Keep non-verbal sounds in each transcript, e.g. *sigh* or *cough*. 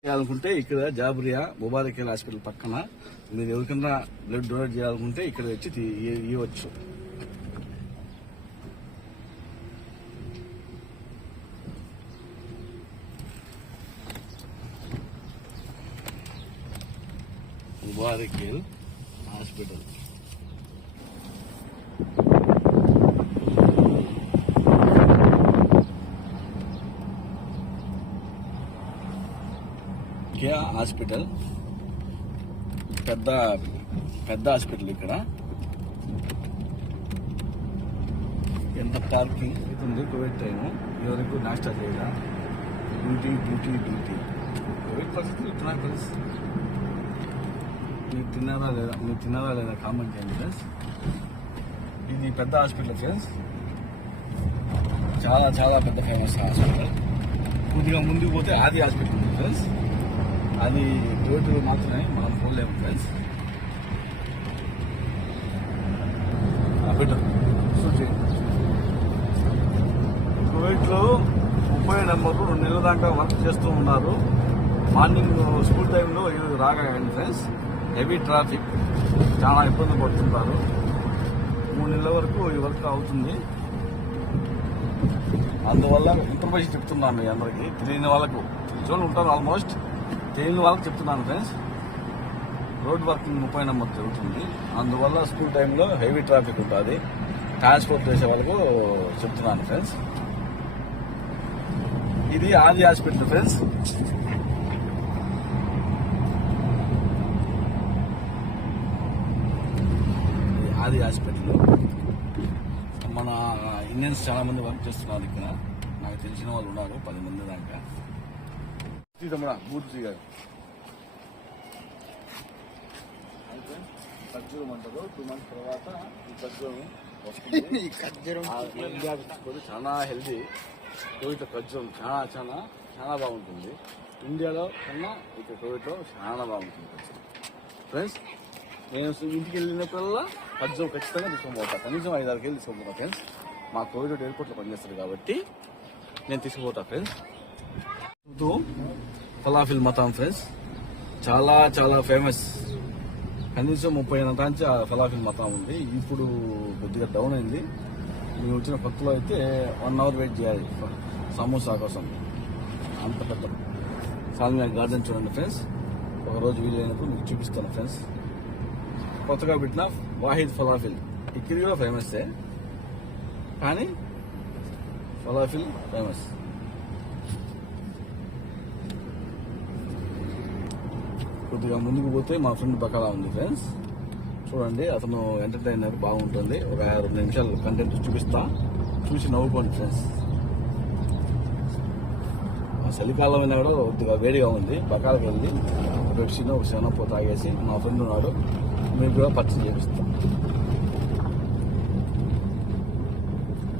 చేయాలనుకుంటే ఇక్కడ జాబరియా ముబారక్ హాస్పిటల్ పక్కన మీరు ఎవరికైనా బ్లడ్ డొనేట్ చేయాలనుకుంటే ఇక్కడ వచ్చి తీ- ఇ- ఇవ్వచ్చు ముబారక్ హాస్పిటల్ కేఆ హాస్పిటల్. పెద్ద పెద్ద హాస్పిటల్ ఇక్కడ. ఎంత పార్కింగ్? ఉంది కోవిడ్ టైం ఎవరికి నాస్టా చేయదా డ్యూటీ డ్యూటీ డ్యూటీ. కోవిడ్ పరిస్థితులు ఇట్లా తెలుసు మీరు తిన్నారా లేదా? మీరు తిన్నారా లేదా? కామెంట్ చేయండి ఫ్రెండ్స్ ఇది పెద్ద హాస్పిటల్ ఫ్రెండ్స్ చాలా చాలా పెద్ద ఫేమస్ హాస్పిటల్. కొద్దిగా ముందుకు పోతే ఆది హాస్పిటల్ ఉంది ఫ్రెండ్స్ అది రోడ్డు మాత్రమే మనం చూడలేము ఫ్రెండ్స్ పెట్టు. కువైట్లో ముప్పై నెంబర్లు రెండు నెలల దాకా వర్క్ చేస్తూ ఉన్నారు. మార్నింగ్ స్కూల్ టైంలో రాగాయండి ఫ్రెండ్స్ హెవీ ట్రాఫిక్ చాలా ఇబ్బంది పడుతుంటారు. మూడు నెలల వరకు ఈ వర్క్ అవుతుంది. అందువల్ల ఇన్ఫర్మేషన్ చెప్తున్నాను మీ అందరికీ. తెలియని వాళ్ళకు. చూడండి ఉంటారు ఆల్మోస్ట్ తెలియని వాళ్ళకి చెప్తున్నాను ఫ్రెండ్స్ రోడ్ వర్కింగ్ ముప్పై నెంబర్ జరుగుతుంది. అందువల్ల స్కూల్ టైంలో హెవీ ట్రాఫిక్ ఉంటుంది. ట్రాన్స్పోర్ట్ చేసే వాళ్ళకు చెప్తున్నాను ఫ్రెండ్స్ ఇది Adi hospital friends Adi hospital మన ఇండియన్స్ చాలా మంది వర్క్ చేస్తున్నారు ఇక్కడ. నాకు తెలిసిన వాళ్ళు ఉన్నారు పది మంది దాకా. బూర్జీ గారు అయితే ఖర్జూరం అంటారు. టూ మంత్స్ తర్వాత ఈ ఖర్జూరం వస్తుంది. *laughs* ఆ ఇండియాకి తీసుకొని చాలా హెల్దీ. కోవిడ్ ఖర్జూరం చాలా చాలా చాలా బాగుంటుంది. ఇండియాలో కన్నా ఇక్కడ కోవిడ్లో చాలా బాగుంటుంది ఫ్రెండ్స్ నేను ఇంటికి వెళ్ళినప్పుడల్లా ఖర్జూరం ఖచ్చితంగా తీసుకొని పోతా. కనీసం ఐదు ఆరు కేజీలు తీసుకొని పోతా ఫ్రెండ్స్. మా కోవిడ్ ఎయిర్పోర్ట్లో పనిచేస్తారు కాబట్టి నేను తీసుకుపోతా ఫ్రెండ్స్. ఫలాఫిల్ మతాం ఫ్రెండ్స్. చాలా చాలా ఫేమస్ కనీసం ముప్పై ఏళ్ళ నుంచి ఆ ఫలాఫిల్ మతాం ఉంది. ఇప్పుడు కొద్దిగా డౌన్ అయింది. మీరు వచ్చిన కొత్తలో అయితే వన్ అవర్ వెయిట్ చేయాలి. సమోసా కోసం. అంత పెద్ద. సాల్మియా గార్డెన్ చూడండి ఫ్రెండ్స్. ఒకరోజు వీలైనప్పుడు మీకు చూపిస్తాను ఫ్రెండ్స్. కొత్తగా పెట్టిన వాహిద్ ఫలాఫిల్. ఇక్కడ కూడా ఫేమస్సే కానీ ఫలాఫిల్ ఫేమస్ కొద్దిగా ముందుకు పోతే మా ఫ్రెండ్ బకాలా ఉంది ఫ్రెండ్స్. చూడండి అతను ఎంటర్టైనర్ బాగుంటుంది. ఒక రెండు నిమిషాలు కంటెంట్ చూపిస్తా. చూసి నవ్వుకోండి ఫ్రెండ్స్. ఆ చలికాలం అయినా కూడా కొద్దిగా వేడిగా ఉంది. బకాలకు వెళ్ళి పెప్సీలో ఒక సెవెన్ అప్ తాగేసి మా ఫ్రెండ్ ఉన్నాడు. మీకు కూడా పర్చేస్ చేపిస్తాం.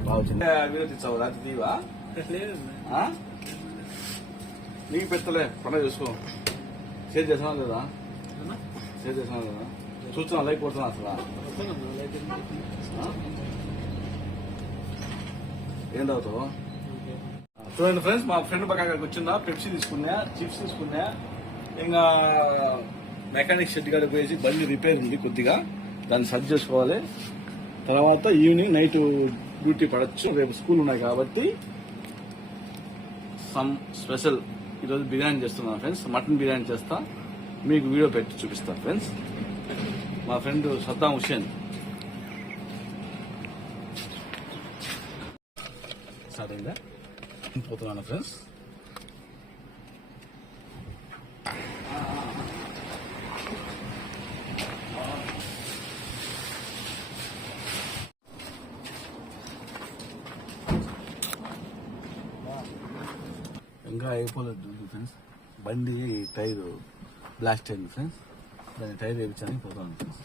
రాత్రి? నీకు పెట్టలే పండుగ చూసుకో. షేర్ చేసినా లేదా? షేర్ చేసినా లేదా? చూస్తున్నా లైక్ కొడుతున్నా అసలు? ఏం తాగుతావు చూడండి ఫ్రెండ్స్ మా ఫ్రెండ్ పక్కన కూర్చున్నా పెప్సీ తీసుకున్నా చిప్స్ తీసుకున్నా. ఇంకా మెకానిక్ షెడ్ కాడ పోయేసి బండి రిపేర్ ఉంది కొద్దిగా. దాన్ని సర్చ్ చేసుకోవాలి. తర్వాత ఈవినింగ్ నైట్ డ్యూటీ పడచ్చు. రేపు స్కూల్ ఉన్నాయి కాబట్టి సమ్ స్పెషల్ ఈరోజు బిర్యానీ చేస్తున్నాను ఫ్రెండ్స్. మటన్ బిర్యానీ చేస్తా. మీకు వీడియో పెట్టి చూపిస్తా ఫ్రెండ్స్. మా ఫ్రెండ్ సద్దాం హుసేన్ సరేందా పోతున్నాను ఫ్రెండ్స్? ఇంకా అయిపోలేదు ఫ్రెండ్స్ బండి టైర్ బ్లాస్ట్ అయింది ఫ్రెండ్స్ దాని టైర్ వేయించడానికి పోతాను ఫ్రెండ్స్